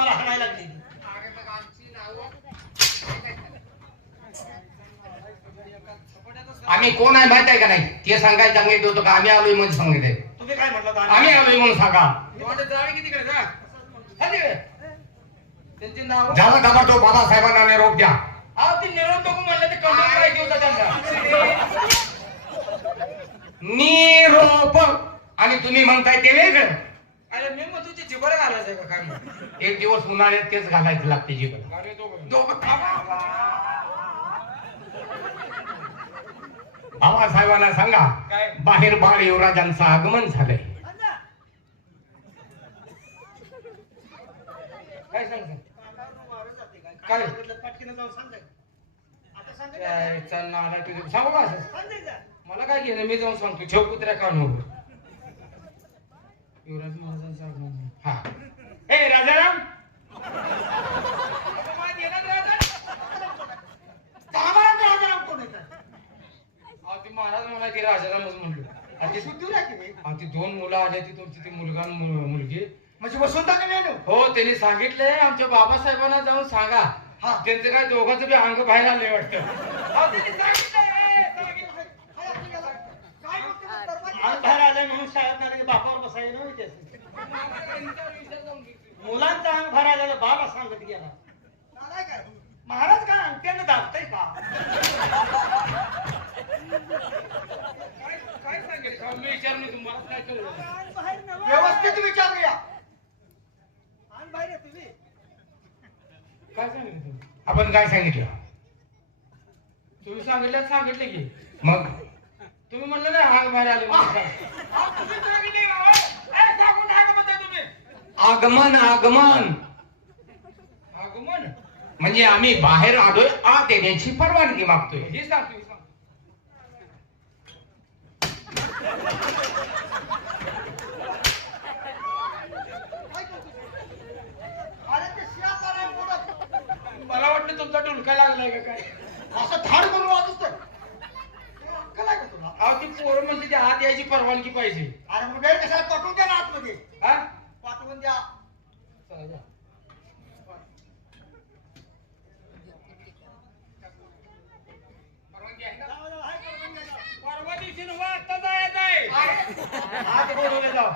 तुम्हाला हाणायला लागली. आम्ही कोण आहे माहित आहे का नाही ते सांगायचं सांगितलं होतं का आम्ही आलोय म्हणून सांगितलंय. तुम्ही काय म्हटलं? आम्ही आलोय म्हणून सांगा. त्यांची नाव झाला दाबा तो बाबासाहेबांना निरोप द्या. ते निरोप नको म्हणलं ते कंट्रोल करायची होता त्यांचा. निरोप आणि तुम्ही म्हणताय ते वेगळं. अरे मी मग तुझी जिभर घालायचंय का काय मग? एक दिवस उन्हाळ्यात तेच घालायचं लागते जीवन. अरे दोघं बाबासाहेबांना सांगा काय? बाहेर बाळ युवराजांचं आगमन झालंय. काय सांगतो? काय पटकीनं जाऊन सांगायचं. आता सांगायचं. चल ना आला तुझे सांगू का असं? मला काय घेणं, मी जाऊन सांगतो. ठेव कुत्र्या का नको. युवराज महाराजांचं आगमन. हा ए राजाराम ते महाराज म्हणायचे राजारामच म्हणलो. ती दोन मुलं आले ती तुमची ती मुलगा आणि मुलगी म्हणजे वसुंता का नाही? हो त्यांनी सांगितलंय आमच्या बाबासाहेबांना जाऊन सांगा. हा. त्यांचं काय दोघांचं बी अंग बाहेर आलंय वाटतं. बाहेर आलं म्हणून शाळेत आले बापावर बसायला नव्हते. मुलांचा अंग बाहेर आलेला बाबा सांगत गेला. महाराज काय अंगठ्यानं दाबताय का? काय सांगेल का मी विचार नाही तुम्हाला काय कळलं. व्यवस्थित विचार घ्या. काय सांगितलं तुम्ही? आपण काय सांगितलं? तुम्ही सांगितलं की मग तुम्ही म्हणलं ना हाग बाहेर आले आगमन आगमन आगमन म्हणजे आम्ही बाहेर आलोय आत येण्याची परवानगी मागतोय. हे सांगतो. मला वाटलं तुमचा डुलका लागलाय का काय. असं धाड करून वाजतोय. काय का तुला? अहो ती पोरं म्हणते ते आत यायची परवानगी पाहिजे. अरे मग वेळ कशाला पाठवून द्या ना आतमध्ये. हा पाठवून द्या. चला जा. परवानगी आहे ना? परवा दिवशी नव्हे, आत्ता जायचं आहे. आत बोलवले जाऊ.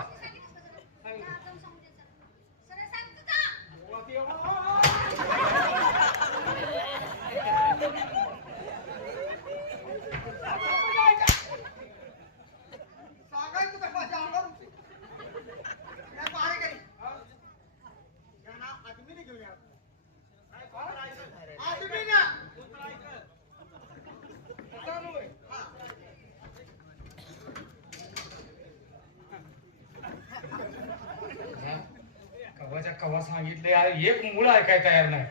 सांगायचं कसं माझ्या अंगावर होते. काय पहारे करी? या ना, आदमीने घेऊन या. आदमी ना. हा. कवाच्या कवा सांगितलं यार, एक मुलं ऐकाय तयार नाही.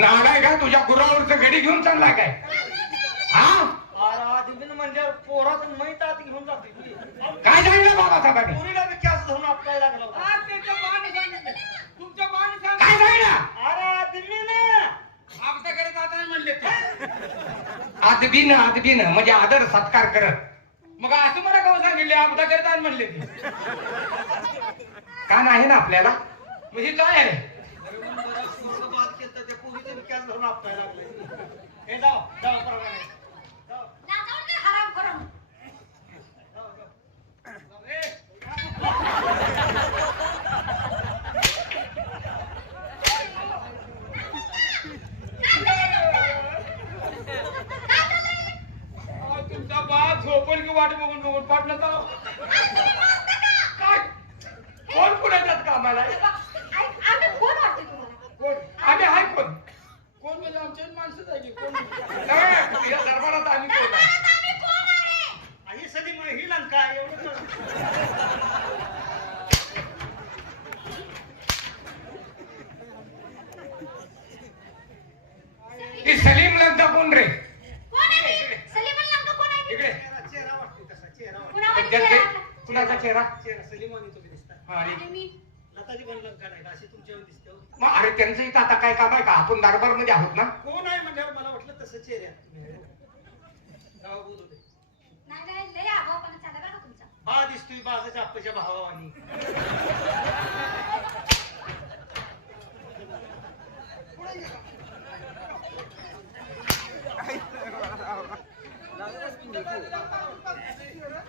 नालाय का तुझ्या गुरावरचं घडी घेऊन चालला काय? हा अरे आदमीनं म्हणल्यावर पोराचं मैत आत घेऊन जाते. काय सांगितलं बाबासाहेबांनी? पुरीला बी कॅस धरून आपल्याला लागला होता. तुमच्या बाणी सांग. काय सांगितलं? अरे आदमीनं. आपल्या घरात आता म्हणले ते. आदबीन म्हणजे आदर सत्कार करत. मग असं मला कवा सांगितले आपल्या घरात आणि म्हणले ते. का नाही ना आपल्याला? म्हणजे काय आहे? बात केलं त्या पुरीचं बी कॅस धरून आपल्याला लागले. हे जाऊ जाऊ परवा नाही. जाऊ. तुमचा बाप झोपल की वाट बघून बघून पाटलं जाऊ. काय कोण कोण येतात कामाला? कोण आम्ही आहे कोण? कोण म्हणजे आमच्या माणसंच आहे की कोण? नाही, या दरबारात आम्ही कोण आहे? ही सगळी ही लंका एवढं. सलीम लंका कोण रे? कुणाचा चेहरा चेहरा सलीमानी तुम्ही दिसताय. हा, आणि आणि मी लताजी बनलं का नाही का अशी तुमच्यावर दिसते हो. मग अरे त्यांचं इथं आता काय काम आहे का आपण दरबार मध्ये आहोत ना कोण आहे म्हणल्यावर मला वाटलं तसं चेहऱ्यात तुम्ही आहे. गाव बोलू दे. नाही नाही लय आगाऊपणा चालला बरं का तुमचा. बा दिसतोय बाजाच्या आप्पाच्या भावावानी.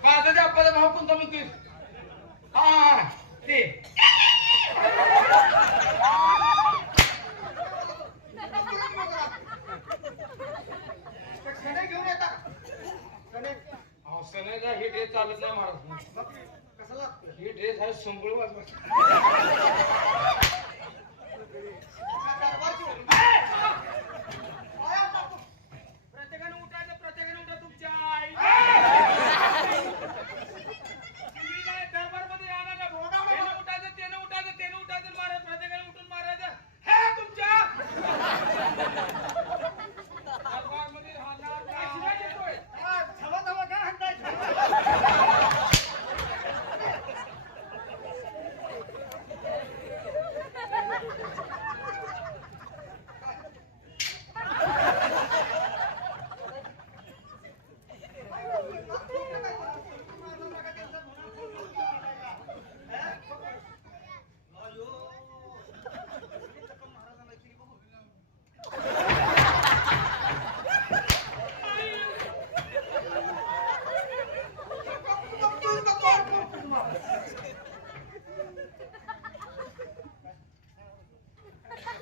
माझा आपल्याला भाव कोणता म्हणतोय हा ते सणे घेऊन येतात. सणे अहो, सणाचा हे ड्रेस चालत नाही महाराज कसं लागतं? हे ड्रेस आहे संभळ वाजवा दरबारची होती. प्रत्येकाने उठायचं प्रत्येकाने उठा तुमच्या आई तुम्ही काय दरबारमध्ये येणार का? यानं उठायचं त्यानं उठायचं त्यानं उठायचं महाराज प्रत्येकाने उठून मारायचं हे तुमच्या दरबारमध्ये राहणार का? शिवाय येतोय. हा, धवा धवा काय हाणताय?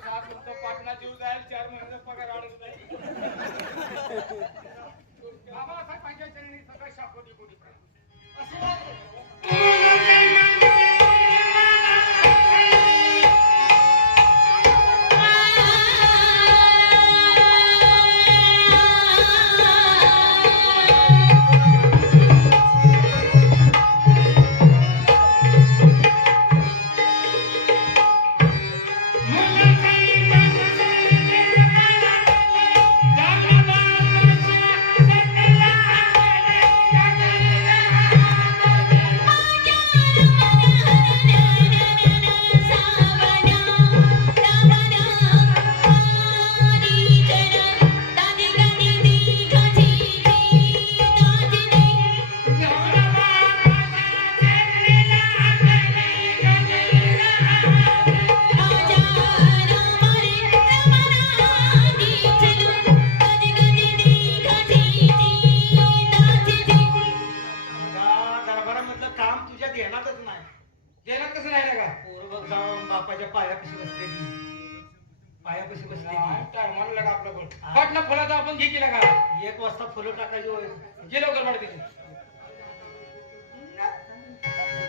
का तुमचा पाटणा जीव जाईल 4 महिन्याचा पगार अडत नाही बाबा काय पाहिजे सगळं शाकोटी कोणी असं वाटतं. दरबारामधलं काम तुझ्या ध्यानातच नाही. जेवण कसं नाही का पोरं जाऊन बापाच्या पायापाशी बसलेली. पायापाशी बसलेली. टायमाला लागा आपला पण पाटणा फुलाचा आपण घे केला का 1 वाजता फुलं टाकायची होय. गेलो लवकर पाडते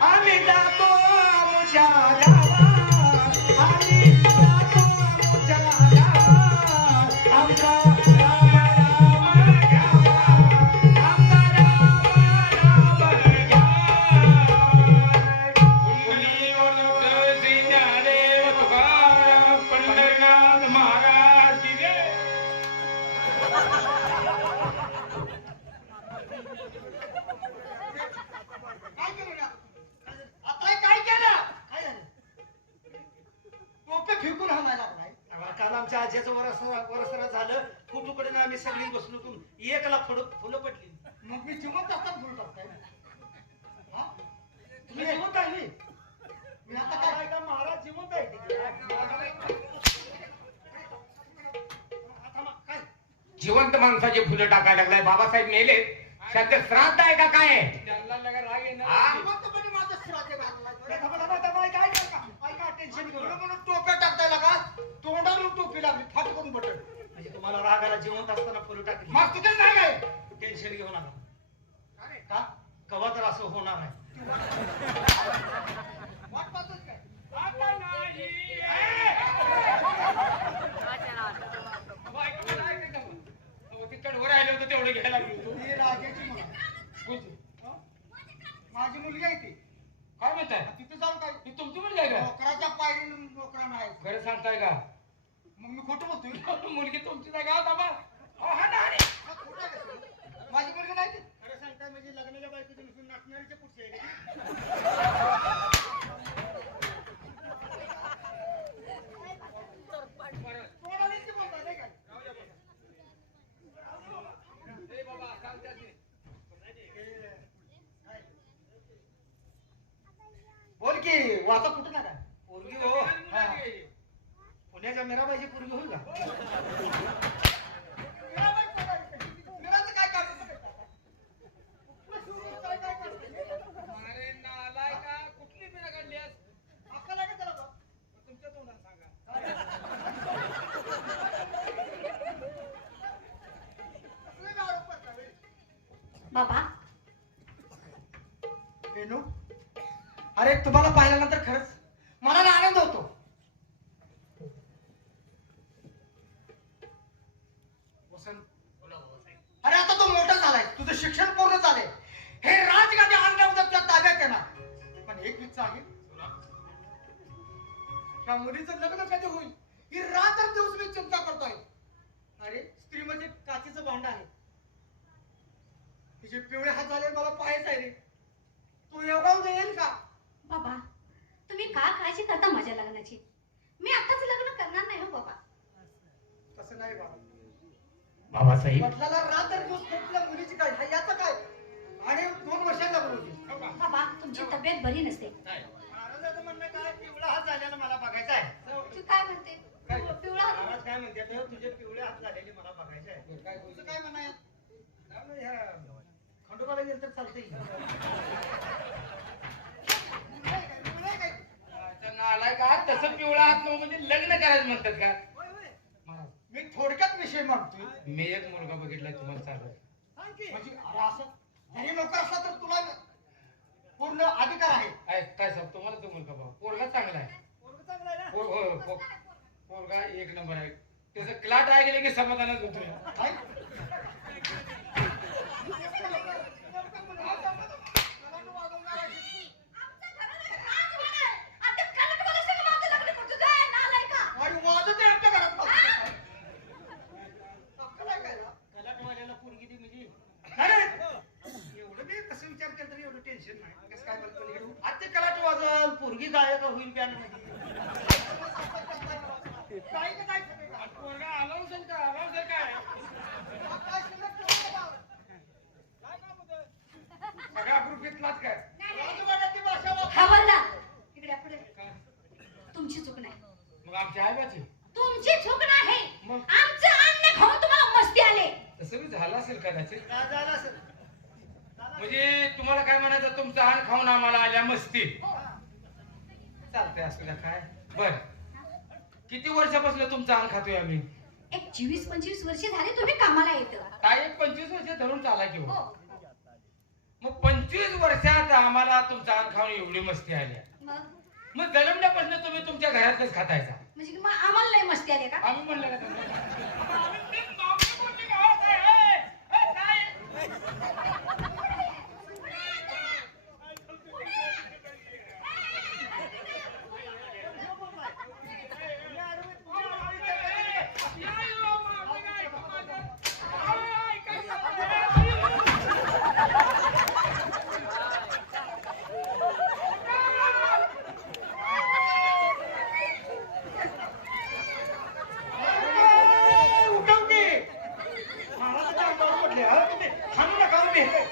आम्ही जातो आमच्या गावात. आम्ही जातो आमच्या गावात. आमचा राम राम घ्यावा. आमचा राम राम घ्यावा. पंढरनाथ महाराज की जय. काय केलं ना? आता काय केलं? काय झालं? टोपे फेकून हाणायला लागलाय. काल आमच्या आजीचं वरसरा झालं. फुटुकडे आम्ही सगळी बसलो होतो. 1 लाख फुलं पडली. मग मी जिवंत असताना फुल टाकताय. हा? तुम्ही जिवंत आहे मी. मी आता काय महाराज जिवंत आहे. आता काय? जिवंत माणसाचे फुलं टाकायला लागलाय बाबासाहेब मेले त्याचं श्राद्ध आहे का काय त्यांना लगा राग येणार हा? जिवंतपणे माझं श्राद्ध घालणार. काय काय टेन्शन घेऊ नका. म्हणून टोप्या टाकताय का? तोंडावर टोपी लागली फाट करून बटन. म्हणजे तुम्हाला रागाला जिवंत असताना फुलं टाकली. मग तुझं नाव आहे टेन्शन घेऊ नका. का कवा तर असं होणार आहे. वाट पाहतोस काय? आता नाही बायकोला ऐकायचं का मग? अहो, ते कडवर राहिलं होतं तेवढं घ्यायला लागलो होतो ही राजाची म्हणा. कोणती? माझी मुलगी आहे ती. काय म्हणताय तिथे जाऊन काय ही तुमची मुलगी आहे का नोकराच्या पायरी नोकरा नाही. खरं सांगताय का मग मी खोटं बोलतोय. मुलगी तुमची आहे का बाबा हा ना आणि खोटं आहे का? माझी मुलगी नाही ती. खरं सांगताय म्हणजे लग्नाच्या बायकोची नाचणारीच्या पुढची आहे. की वाचा कुठं ना पोरगी हो हा. पुण्याच्या मीराबाईची पोरगी होईल का मीराचं काय काम अरे नालाय का कुठली बिना काढलीस आपल्याला काय त्याला तुमच्या तोंडात सांगा बाबा रेणू अरे तुम्हाला पाहिल्यानंतर खरंच मनाला आनंद होतो वसंत अरे आता तू मोठा झालाय तुझं शिक्षण पूर्ण झालंय हे राजगादी आणण्याबद्दल तुझ्या ताब्यात येणार पण एक विचार आहे त्या मुलीचं लग्न कधी होईल ही रात्र दिवस मी चिंता करतोय अरे स्त्री म्हणजे काचेचं भांड आहे तिचे पिवळे हात झाले मला पाहायचं आहे रे तू एवढा येईल का बाबा तुम्ही का काळजी करता माझ्या लग्नाची मी आताच लग्न करणार नाही हो बाबा तसं नाही बाबा बाबासाहेब म्हटल्याला रात्र दिवस कुठल्या मुलीची काय हा याचं काय आणि 2 वर्षांना बोलवली बाबा तुमची तब्येत बरी नसते महाराजाचं म्हणणं काय पिवळा हात झालेला मला बघायचा आहे तू काय म्हणते काय? पिवळा हात- महाराज काय म्हणते तर तुझे पिवळे हात झालेले मला बघायचे आहे काय तुझं काय म्हणाय खंडोबाला गेलं तर चालतंय नालाय का तसं पिवळा हात नको म्हणजे लग्न करायचं म्हणतात का महाराज, मी थोडक्यात विषय मांडतोय मी एक मुलगा बघितलाय तुम्हाला चालू म्हणजे अरे असं जरी नोकर असला तर तुला पूर्ण अधिकार आहे काय साहेब तुम्हाला तो मुलगा बघा पोरगा चांगला आहे पोरगा एक नंबर आहे त्याचं क्लाट आहे गेले की समाधानच होतो काय? आता कलट बोलायचं का माझं लग्न करतो काय नालाय का आणि वाजत आहे आमच्या घरात पासून. अक्कल आहे काय ना? कलाटवाल्याला पोरगी दी म्हणजे नाही, एवढं मी कसं विचार केला तरी एवढं टेन्शन नाही कसं काय बोलतो पलीकडे होऊन? आता ते कलाट वाजल पोरगी गायक होईल बँड मध्ये काय का काय खरं? पोरगा अलाउन्स का अलाउन्स काय काय शिल्लक ठेवलं बा? सगळा ग्रुप घेतलाच काय राजवाड्याची भाषा वापर. खबरदार इकडे पुढे तुमची चूक नाही मग आमच्या आईबाची तुमची चूक नाही मग? आमचं अन्न खाऊन तुम्हाला मस्ती आले तसं बी झालं असेल कदाचित काय झालं असेल? म्हणजे तुम्हाला काय म्हणायचं तुमचं आण खाऊन आम्हाला आल्या मस्ती चालतंय असू द्या काय बर किती वर्षापासून तुमचं आण खातोय आम्ही एक 24-25 वर्ष झाले तुम्ही कामाला येतं काय एक 25 वर्ष धरून चाला घेऊ हो मग 25 वर्षात आम्हाला तुमचं आण खाऊन एवढी मस्ती आली मग जन्मल्यापासून तुम्ही तुमच्या घरातच खातायचा म्हणजे मग आम्हाला लय मस्ती आले का आम्ही म्हणलं का तुम्हाला? उठव की. महाराजाच्या अंगावर पडले, हा? तुम्ही हाणू नका, मी हे.